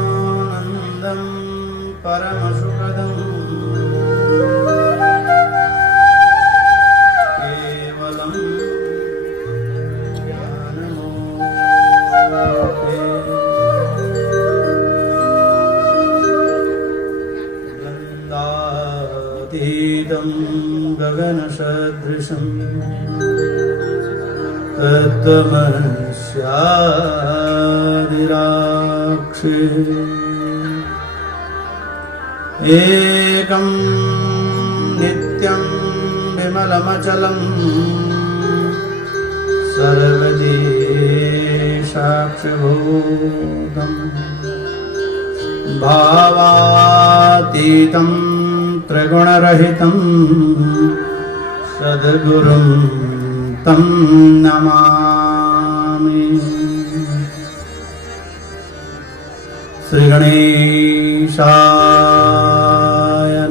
परमानन्दं परमसुखदं केवलं ज्ञानमूर्ते वृन्दातीतं गगनसदृशं तत्त्वमस्यादिराक्षे एकं नित्यं विमलमचलं सर्वदी साक्षिभूतं भावातीतं त्रिगुणरहितं सद्गुरुं तं नमामि। श्री गणेशाय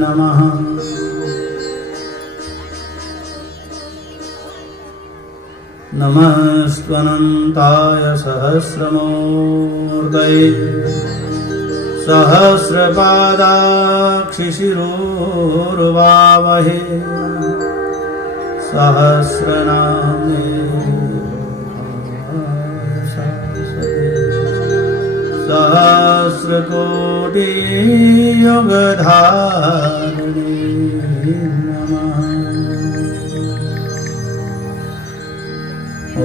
नमः। नमस्त्वनन्ताय सहस्रमूर्तये सहस्रपादाक्षिशिरोर्वावहे सहस्रनामे सहस्रकोटियुगधारिणे नमः। ॐ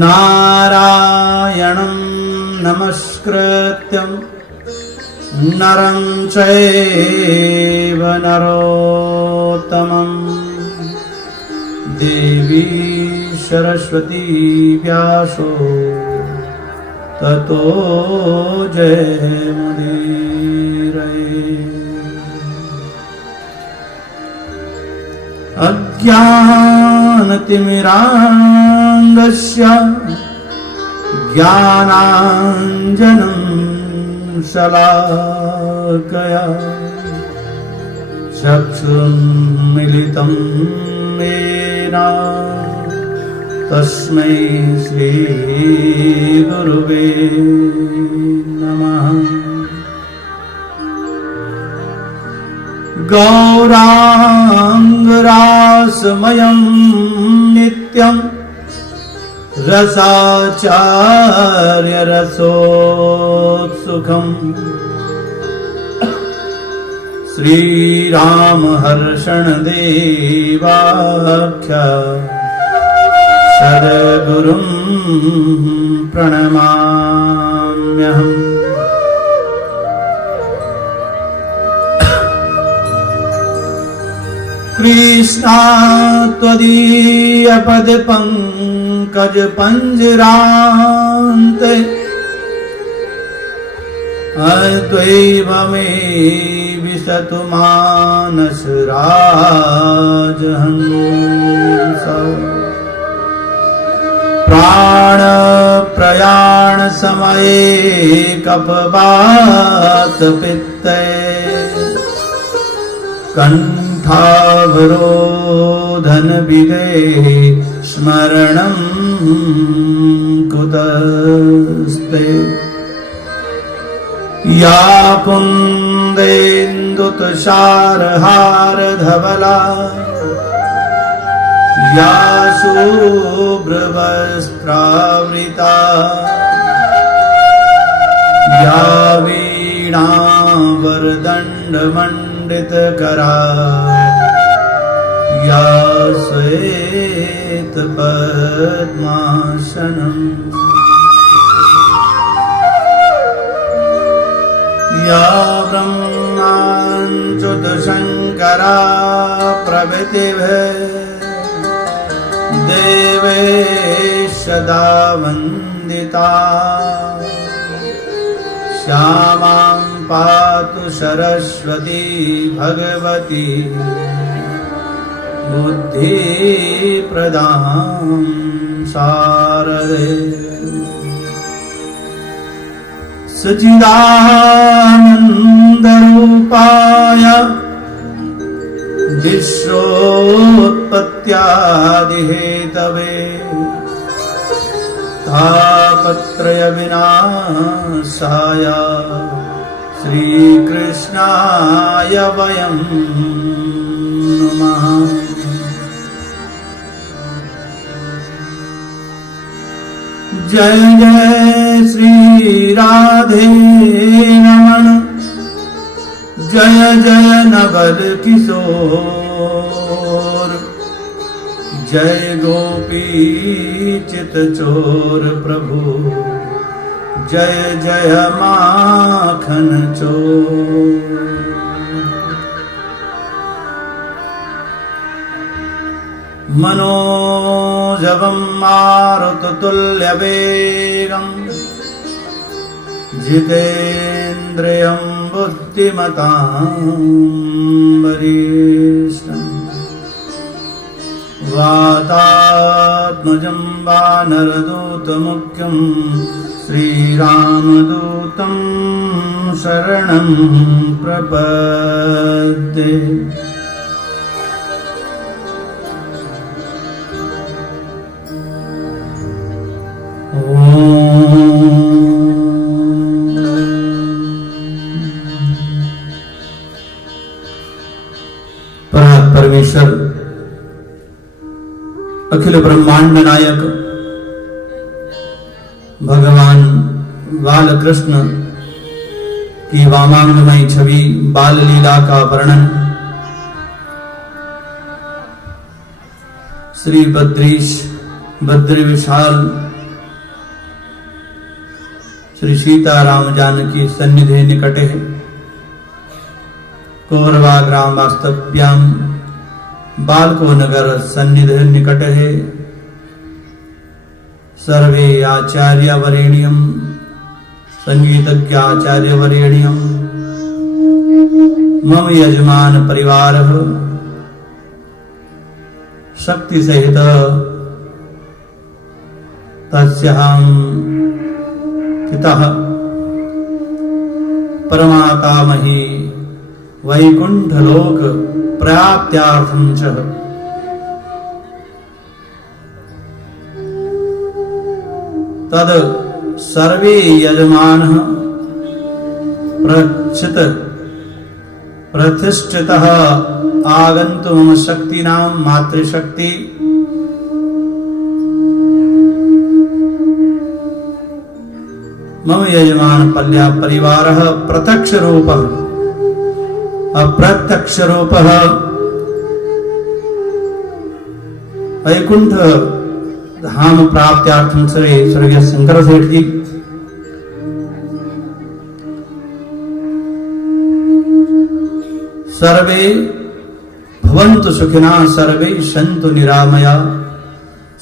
नारायणं नमस्कृत्यं नरं चैव नरोत्तमं देवी सरस्वती व्यासो ततो जयमुदीरये। अज्ञानतिमिरान्धस्य ज्ञानाञ्जनं शलाकया चक्षुन्मीलितं येन तस्मै श्रीगुरुवे नमः। गौराङ्गरासमयं नित्यं रसाचार्यरसोत्सुकम् श्रीरामहर्षणदेवाख्या सद्गुरुं प्रणमाम्यहम्। कृष्णा त्वदीयपदपङ्कजपञ्जरान्ते अद्वैव मे विशतु मानसराजहंस। प्राणप्रयाणसमये कफवातपित्ते कण्ठावरोधनविदे स्मरणं कुतस्ते। या कुन्देन्दुतुषारहारधवला या शुभ्रवस्त्रावृता या वीणावरदण्डमण्डितकरा या श्वेतपद्मासनम् या ब्रह्माच्युतशङ्करा प्रभृतिभिः देवैः सदा वन्दिता। श्यामां पातु सरस्वती भगवती बुद्धिप्रदां शारदे। सच्चिदानन्दरूपाय विश्वोत्पत्त्यादिहेतवे तापत्रय विनाशाय श्रीकृष्णाय वयं नमः। जय जय श्री राधे रमण, जय जय नवल किशोर, जय गोपी चित चोर प्रभु, जय जय माखन चोर। मनोजवं मारुततुल्यवेगं जितेन्द्रियं बुद्धिमतां वरिष्ठं वातात्मजं वानरदूतमुख्यं श्रीरामदूतं शरणं प्रपद्ये। परमेश्वर अखिल ब्रह्मांड नायक भगवान बालकृष्ण की वामांगमय छवि बाल लीला का वर्णन श्री बद्रीश बद्री विशाल श्री सीताराम जानकी सन्निधे निकटे कौरवा ग्राम वास्तव्याम बालको नगर सन्निधे निकटे सर्वे आचार्य वरेण्यम संगीतज्ञ आचार्य वरेण्यम मम यजमान परिवार शक्ति सहित तस्याहं पितः परमाकामहि वैकुंठ लोक प्राप्त्यार्थं च तद सर्वे यजमानः प्रतिष्ठितः आगन्तु मम शक्तीनां मातृशक्ति मम यजमान परिवारः प्रत्यक्ष रूपः अप्रत्यक्ष रूपः वैकुंठ धाम प्राप्त्यार्थं श्री स्वर्गीय शंकर सेठ जी सर्वे भवन्तु सुखिनः सर्वे सन्तु निरामया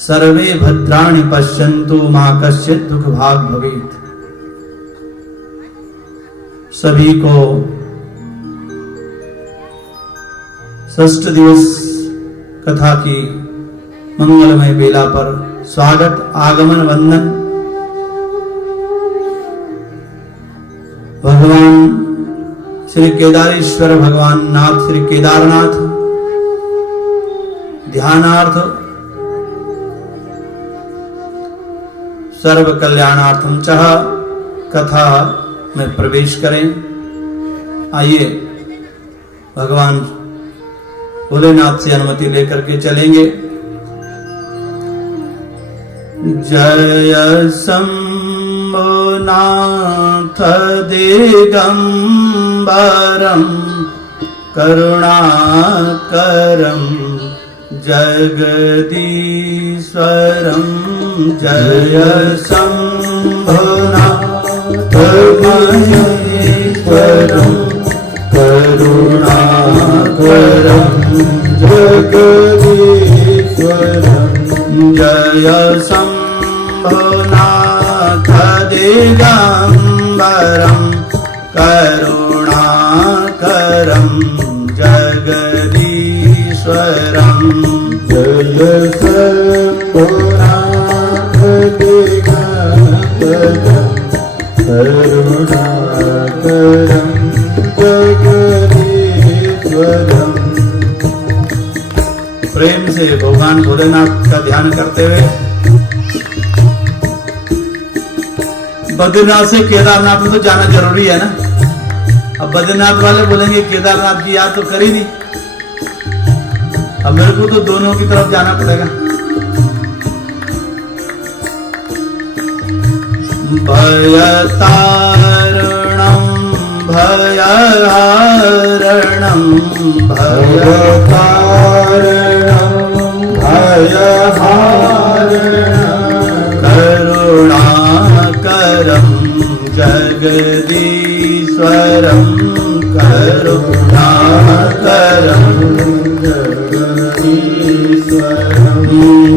सर्वे भद्राणि पश्यन्तु मा कश्चित् दुःख भाग् भवेत्। सभी को षष्ठ दिवस कथा की मंगलमय बेला पर स्वागत आगमन वंदन। भगवान श्री केदारेश्वर भगवान नाथ श्री केदारनाथ ध्यानार्थ सर्व कल्याणार्थम चाह कथा में प्रवेश करें। आइए भगवान भोलेनाथ से अनुमति लेकर के चलेंगे। जय शंभुनाथ दिगंबरं करुणाकरं जगदीश्वरं जय शंभुनाथ महेश्वरं करुणाकरं जगदीश्वरं जय शंभुनाथ दिगंबरं करुणाकरं जगदीश्वरं जय शंभुनाथ दिगंबरं करुणाकरं जगदीश्वरं भगवान भोलेनाथ का ध्यान करते हुए बद्रीनाथ से केदारनाथ में तो जाना जरूरी है ना। अब बद्रीनाथ वाले बोलेंगे केदारनाथ की याद तो करी नहीं, अब मेरे को तो दोनों की तरफ जाना पड़ेगा। भयतारणं भयहारणं भयतारणं भयहारणं करुणाकरं जगदीश्वरं करुणाकरं जगदीश्वरं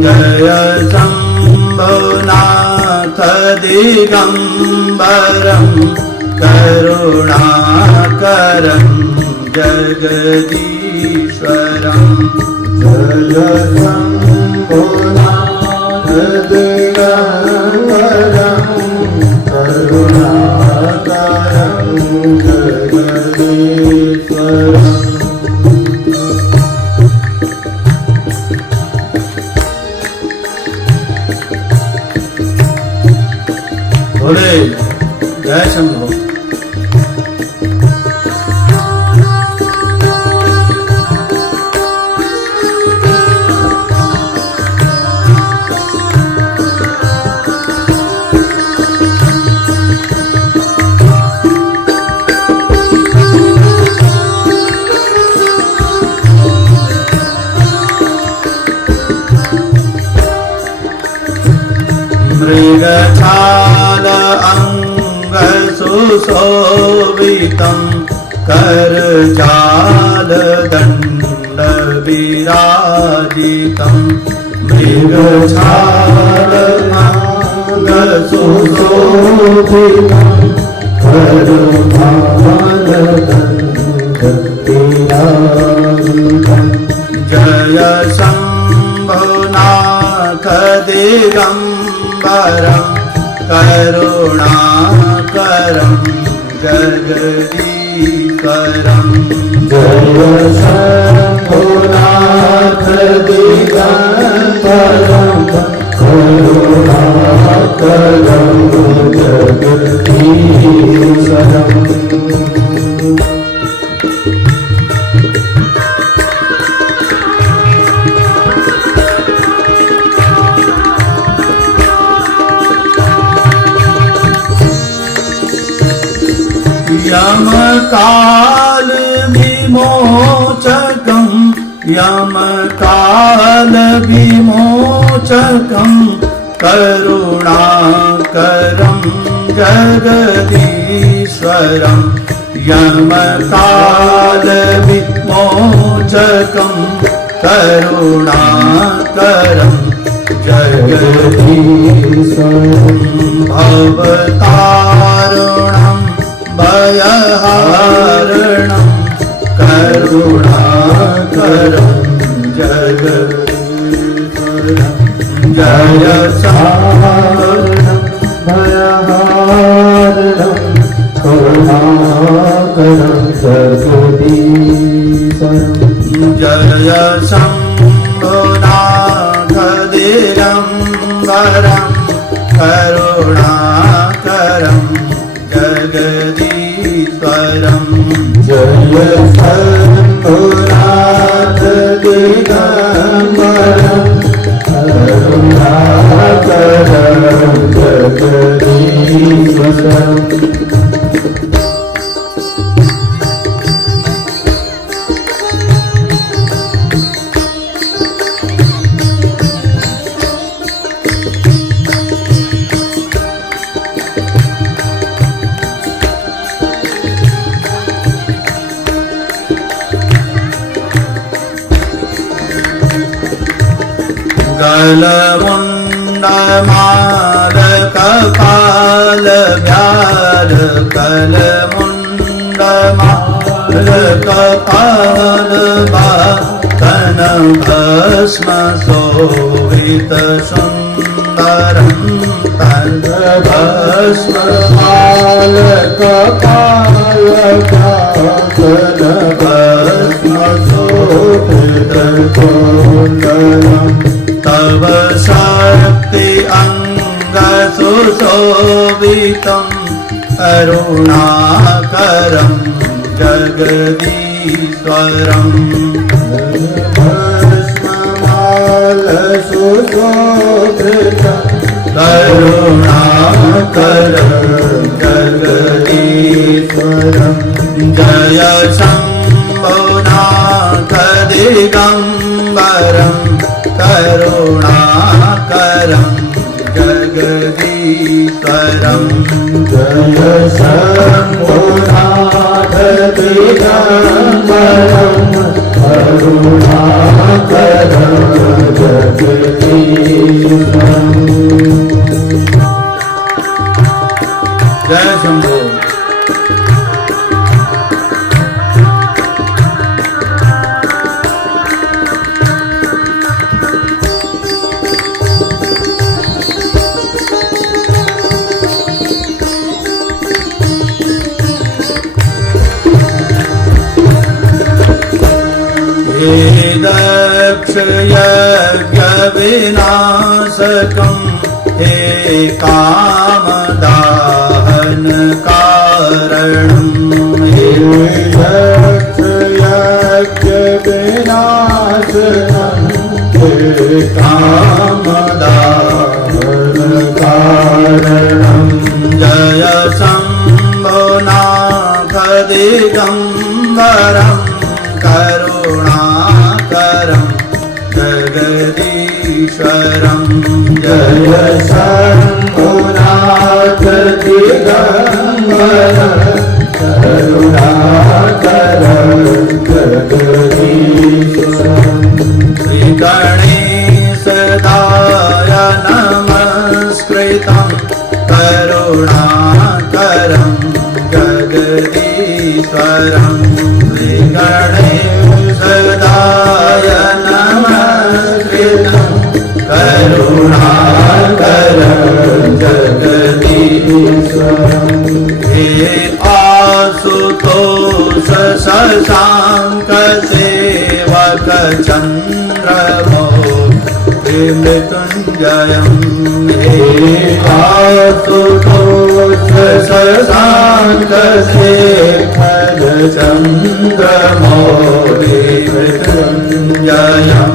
जय शम्भुनाथ दिगम्बरं करुणाकरं जगदीश्वरं जय शम्भुनाथ दिगम्बरं करुणाकरं जगदीश्वरं। बोले जय शंभो। मृगछाल अंग सुशोभितं करजाल दंड विराजितं मृगछाल अंग सुशोभितं करजाल दंड विराजितं जय शंभुनाथ दिगम्बरं करुणाकरं जगदीश्वरं जय शंभुनाथ दिगम्बरं करुणाकरं जगदीश्वरं। यमकाल विमोचकं यमकाल विमोचकं करुणाकरं जगदीश्वरं यमकाल विमोचकं करुणाकरं जगदीश्वरं भवतारणं भयहारणं करुणाकरं जगदीश्वरं जय शम्भुनाथ भयहारणं करुणाकरं जगदीश्वरं जय शम्भुनाथ दिगम्बरं करुणाकरं जगदीश्वरं जय शम्भुनाथ दिगम्बरं करुणाकरं जगदीश्वरं। गलमुंड माल कपाल व्याल गलमुंड माल कपाल बातन भस्म शोभित सुंदरं तन भस्म माल कपाल बातन भस्म शोभितकुण्डलम् तव शक्ति अंग सुशोभितम् करुणाकरं जगदीश्वरम् भस्ममाल सुशोभितम् करुणाकरं जगदीश्वरम् जय शम्भुनाथ दिगम्बरं करुणाकरं जगदीश्वरं जय शम्भुनाथ दिगम्बरं करुणाकरं जगदीश्वरम्। जय शंभो। दक्ष यज्ञ विनाशकं हे कामदाहन कारणं हे दक्ष यज्ञ विनाशकं हे कामदाहन कारणं जय शम्भुनाथ दिगम्बरं करुणाकरं जगदीश्वरं जय शम्भुनाथ दिगम्बरं करुणाकरं जगदीश्वरम्। श्री गणेशदाय नमस्कृतं करुणाकरं जगदीश्वरं श्री गणेशदाय नमस्कृतं करुणाकरं जगदीश्वरं हे आशुतोष शशांक सेवक चन्द्रमौळि मृत्युञ्जयं हे आशुतोष शशांक सेवक चन्द्रमौळि मृत्युञ्जयं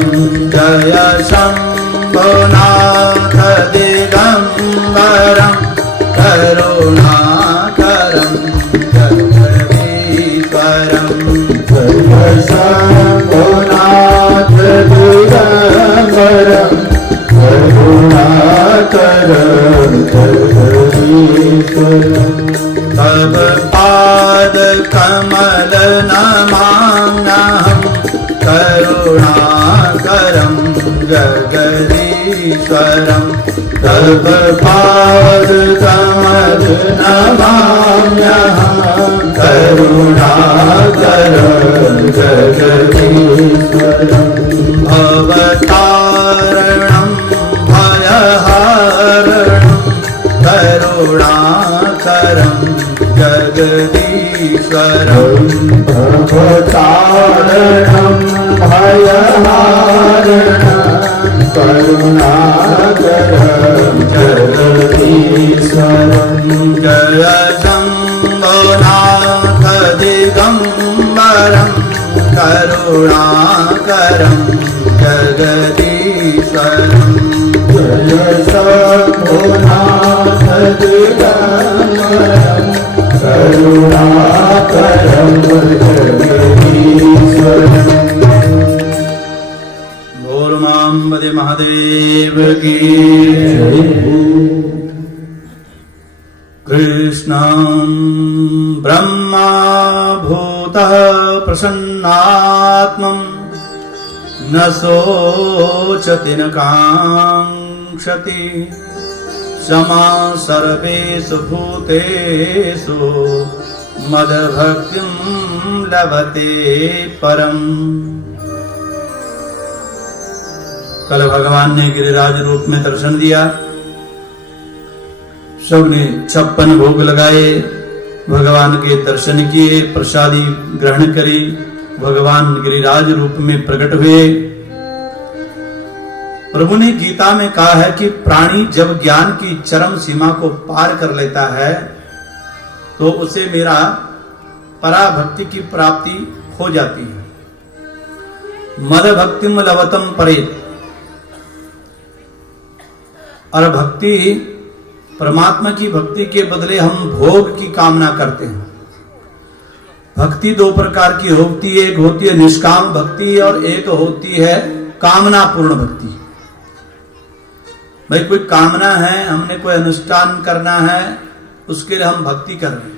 जय शम्भुनाथ दिगम्बरं करुणाकरं जगदीश्वरं जय शम्भुनाथ दिगम्बरं करुणाकरं जगदीश्वरम्। तव पाद कमल नमाम्यहं करुणाकरं जगदीश्वरं तव पाद कमल नमाम्यहं करुणाकरं जगदीश्वरं भवतारणं भयहारणं करुणाकरं जगदीश्वरं भवतारणं भयहारणं करुणाकरं जगदीश्वरं जय शम्भुनाथ दिगम्बरं करुणाकरं जगदीश्वरं जय शम्भुनाथ दिगम्बरं करुणाकरं जगदीश्वरम्। बोल माम्बदे महादेव की कृष्णं ब्रह्मा भूतः प्रसन्नात्मं न शोचति न काङ्क्षति क्षमा सर्वेषु भूतेषु मद्भक्तिं लभते परम्। कल भगवान ने गिरिराज रूप में दर्शन दिया, सबने 56 भोग लगाए, भगवान के दर्शन किए, प्रसादी ग्रहण करी भगवान गिरिराज रूप में प्रकट हुए। प्रभु ने गीता में कहा है कि प्राणी जब ज्ञान की चरम सीमा को पार कर लेता है तो उसे मेरा पराभक्ति की प्राप्ति हो जाती है। मद भक्तिम लवतम परे। और भक्ति, परमात्मा की भक्ति के बदले हम भोग की कामना करते हैं। भक्ति दो प्रकार की होती है, एक होती है निष्काम भक्ति और एक होती है कामना पूर्ण भक्ति। भाई कोई कामना है, हमने कोई अनुष्ठान करना है, उसके लिए हम भक्ति कर रहे हैं।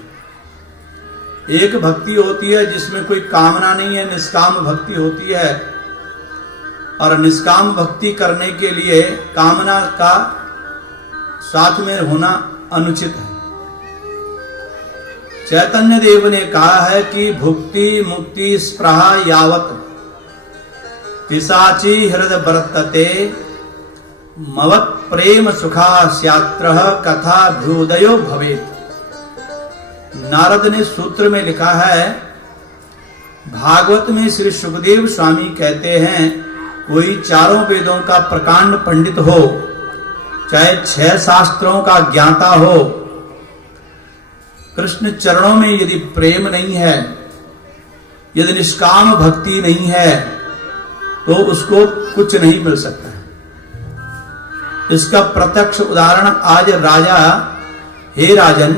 एक भक्ति होती है जिसमें कोई कामना नहीं है, निष्काम भक्ति होती है। और निष्काम भक्ति करने के लिए कामना का साथ में होना अनुचित है। चैतन्य देव ने कहा है कि भुक्ति मुक्ति स्पृहा यावत पिशाची हृदय वर्तते मवत् प्रेम सुखा स्यात्रः कथा भ्युदयो भवेत्। नारद ने सूत्र में लिखा है, भागवत में श्री सुखदेव स्वामी कहते हैं, कोई चारों वेदों का प्रकांड पंडित हो, चाहे 6 शास्त्रों का ज्ञाता हो, कृष्ण चरणों में यदि प्रेम नहीं है, यदि निष्काम भक्ति नहीं है, तो उसको कुछ नहीं मिल सकता है। इसका प्रत्यक्ष उदाहरण आज राजा, हे राजन,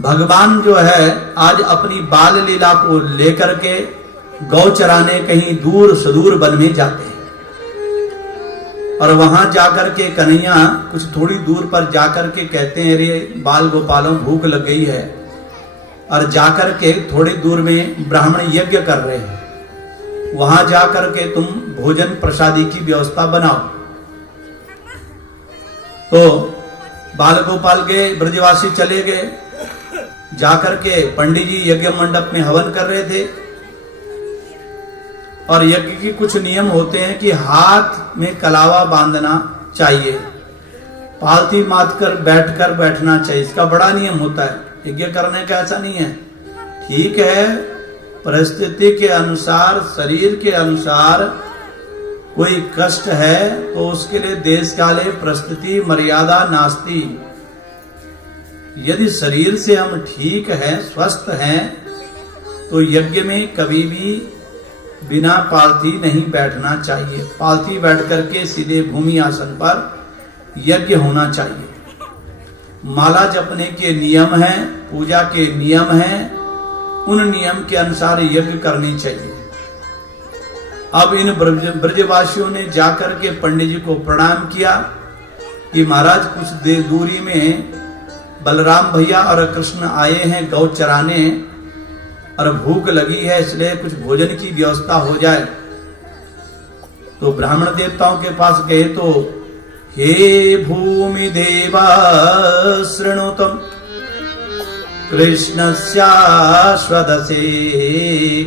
भगवान जो है आज अपनी बाल लीला को लेकर के गौ चराने कहीं दूर सुदूर वन में जाते हैं। और वहां जाकर के कन्हैया कुछ थोड़ी दूर पर जाकर के कहते हैं, अरे बाल गोपालों भूख लग गई है। और जाकर के थोड़ी दूर में ब्राह्मण यज्ञ कर रहे हैं, वहां जाकर के तुम भोजन प्रसादी की व्यवस्था बनाओ। तो बाल गोपाल के ब्रजवासी चले गए, जाकर के पंडित जी यज्ञ मंडप में हवन कर रहे थे। और यज्ञ की कुछ नियम होते हैं कि हाथ में कलावा बांधना चाहिए, पालथी माथ कर बैठना चाहिए। इसका बड़ा नियम होता है, यज्ञ करने का ऐसा नहीं है। ठीक है, परिस्थिति के अनुसार, शरीर के अनुसार कोई कष्ट है तो उसके लिए देश काले परिस्थिति मर्यादा नास्ति। यदि शरीर से हम ठीक हैं, स्वस्थ हैं, तो यज्ञ में कभी भी बिना पालथी नहीं बैठना चाहिए। पालथी बैठ करके सीधे भूमि आसन पर यज्ञ होना चाहिए। माला जपने के नियम हैं, पूजा के नियम हैं, उन नियम के अनुसार यज्ञ करनी चाहिए। अब इन ब्रजवासियों ने जाकर के पंडित जी को प्रणाम किया कि महाराज कुछ देर दूरी में बलराम भैया और कृष्ण आए हैं गौ चराने और भूख लगी है, इसलिए कुछ भोजन की व्यवस्था हो जाए। तो ब्राह्मण देवताओं के पास गए तो, हे भूमि देवा शृणुतम कृष्णस्याश्वदसे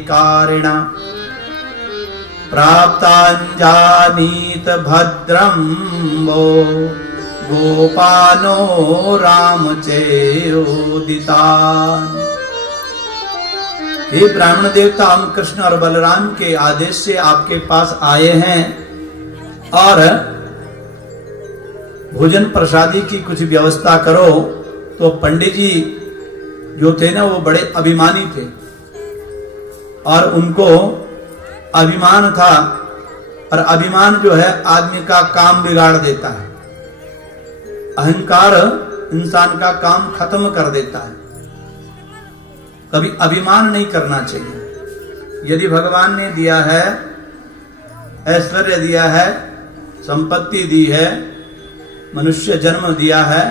कारिणा प्राप्ताञ्जानीत भद्रं वो गोपानो रामचेयोदितान्। हे ब्राह्मण देवता, हम कृष्ण और बलराम के आदेश से आपके पास आए हैं और भोजन प्रसादी की कुछ व्यवस्था करो। तो पंडित जी जो थे ना, वो बड़े अभिमानी थे और उनको अभिमान था। और अभिमान जो है आदमी का काम बिगाड़ देता है। अहंकार इंसान का काम खत्म कर देता है। कभी अभिमान नहीं करना चाहिए। यदि भगवान ने दिया है, ऐश्वर्य दिया है, संपत्ति दी है, मनुष्य जन्म दिया है,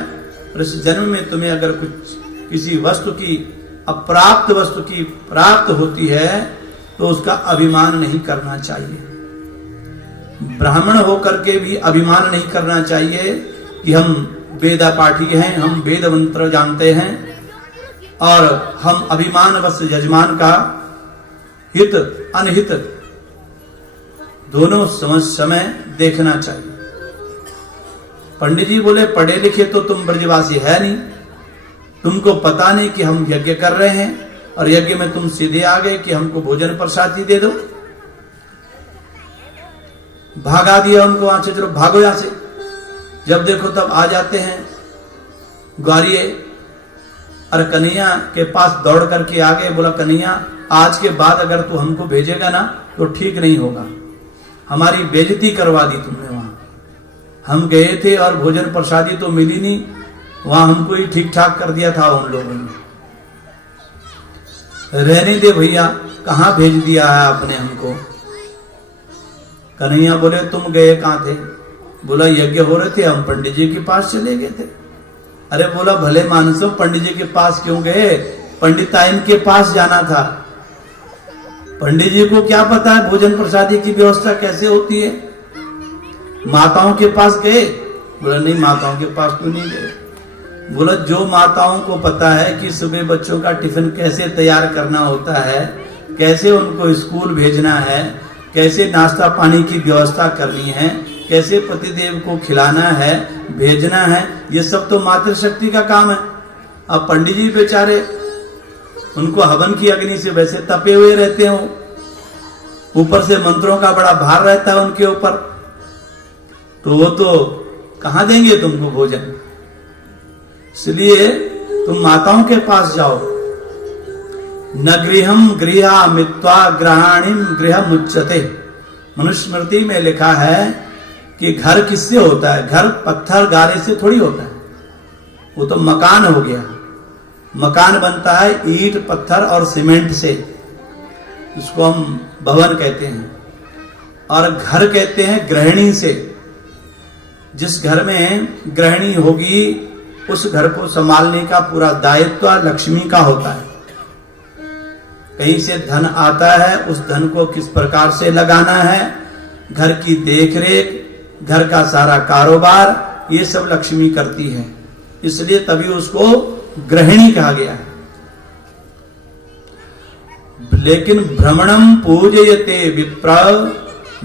और इस जन्म में तुम्हें अगर कुछ किसी वस्तु की, अप्राप्त वस्तु की प्राप्त होती है तो उसका अभिमान नहीं करना चाहिए। ब्राह्मण होकर के भी अभिमान नहीं करना चाहिए कि हम वेद पाठी हैं, हम वेद मंत्र जानते हैं, और हम अभिमानवश यजमान का हित अनहित दोनों समय देखना चाहिए। पंडित जी बोले, पढ़े लिखे तो तुम ब्रजवासी है नहीं, तुमको पता नहीं कि हम यज्ञ कर रहे हैं, और यज्ञ में तुम सीधे आ गए कि हमको भोजन प्रसादी दे दो। भागा दिया उनको वहां से, चलो भागो यहां से। जब देखो तब आ जाते हैं ग्वारिये, और कन्हैया के पास दौड़ करके आ गए। बोला कन्हैया आज के बाद अगर तू हमको भेजेगा ना तो ठीक नहीं होगा, हमारी बेइज्जती करवा दी तुमने। वहां हम गए थे और भोजन प्रसादी तो मिली नहीं, वहां हमको ही ठीक ठाक कर दिया था उन लोगों ने। रहने दे भैया, कहां भेज दिया है आपने हमको। कन्हैया बोले तुम गए कहां थे। बोला यज्ञ हो रहे थे, हम पंडित जी के पास चले गए थे। अरे बोला भले मानसो, पंडित जी के पास क्यों गए, पंडिताइन के पास जाना था। पंडित जी को क्या पता है भोजन प्रसादी की व्यवस्था कैसे होती है। माताओं के पास गए। बोला नहीं, माताओं के पास तो नहीं गए। बोला जो माताओं को पता है कि सुबह बच्चों का टिफिन कैसे तैयार करना होता है, कैसे उनको स्कूल भेजना है, कैसे नाश्ता पानी की व्यवस्था करनी है, कैसे पतिदेव को खिलाना है, भेजना है, ये सब तो मातृशक्ति का काम है। अब पंडित जी बेचारे, उनको हवन की अग्नि से वैसे तपे हुए रहते हो, ऊपर से मंत्रों का बड़ा भार रहता है उनके ऊपर, तो वो तो कहां देंगे तुमको भोजन। इसलिए तुम माताओं के पास जाओ। न गृहम गृहा मित्वा ग्रहाणिम गृह मुच्यते। मनुस्मृति में लिखा है कि घर किससे होता है, घर पत्थर गारे से थोड़ी होता है, वो तो मकान हो गया। मकान बनता है ईंट पत्थर और सीमेंट से, उसको हम भवन कहते हैं। और घर कहते हैं गृहिणी से। जिस घर में गृहिणी होगी उस घर को संभालने का पूरा दायित्व लक्ष्मी का होता है। कहीं से धन आता है, उस धन को किस प्रकार से लगाना है, घर की देखरेख, घर का सारा कारोबार, ये सब लक्ष्मी करती है। इसलिए तभी उसको गृहिणी कहा गया है। लेकिन भ्रमणम पूजयते विप्र,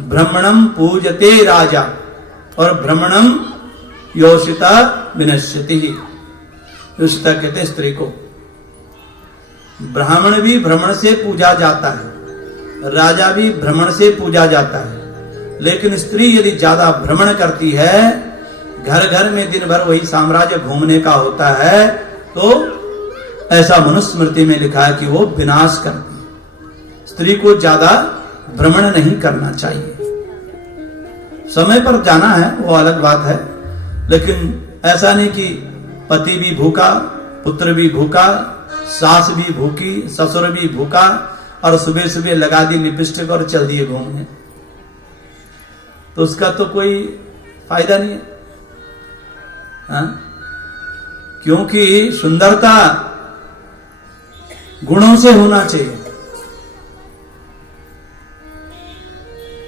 भ्रमणम पूजते राजा, और भ्रमणम योषिता विनश्यति। योषिता कहते स्त्री को। ब्राह्मण भी भ्रमण से पूजा जाता है, राजा भी भ्रमण से पूजा जाता है। लेकिन स्त्री यदि ज्यादा भ्रमण करती है, घर घर में दिन भर वही साम्राज्य घूमने का होता है, तो ऐसा मनुस्मृति में लिखा है कि वो विनाश करती है। स्त्री को ज्यादा भ्रमण नहीं करना चाहिए। समय पर जाना है वो अलग बात है, लेकिन ऐसा नहीं कि पति भी भूखा, पुत्र भी भूखा, सास भी भूखी, ससुर भी भूखा, और सुबह सुबह लगा दी लिपस्टिक और चल दिए घूमने, तो उसका तो कोई फायदा नहीं है। हाँ? क्योंकि सुंदरता गुणों से होना चाहिए।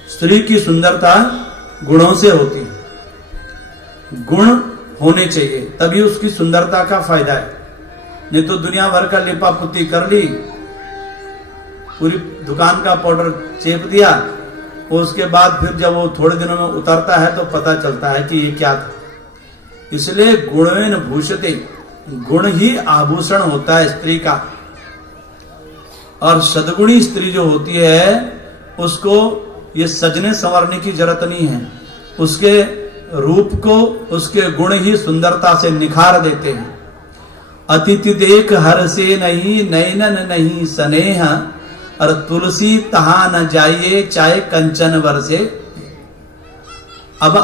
स्त्री की सुंदरता गुणों से होती है, गुण होने चाहिए, तभी उसकी सुंदरता का फायदा है। नहीं तो दुनिया भर का लिपा पुती कर ली, पूरी दुकान का पाउडर चेप दिया, उसके बाद फिर जब वो थोड़े दिनों में उतरता है तो पता चलता है कि ये क्या था। इसलिए गुणेन भूषते, गुण ही आभूषण होता है स्त्री का। और सद्गुणी स्त्री जो होती है उसको ये सजने संवरने की जरूरत नहीं है, उसके रूप को उसके गुण ही सुंदरता से निखार देते हैं। अतिथि देख हर से नहीं नैनन नहीं स्नेह, और तुलसी तहा न जाइए चाहे कंचन वर से। अब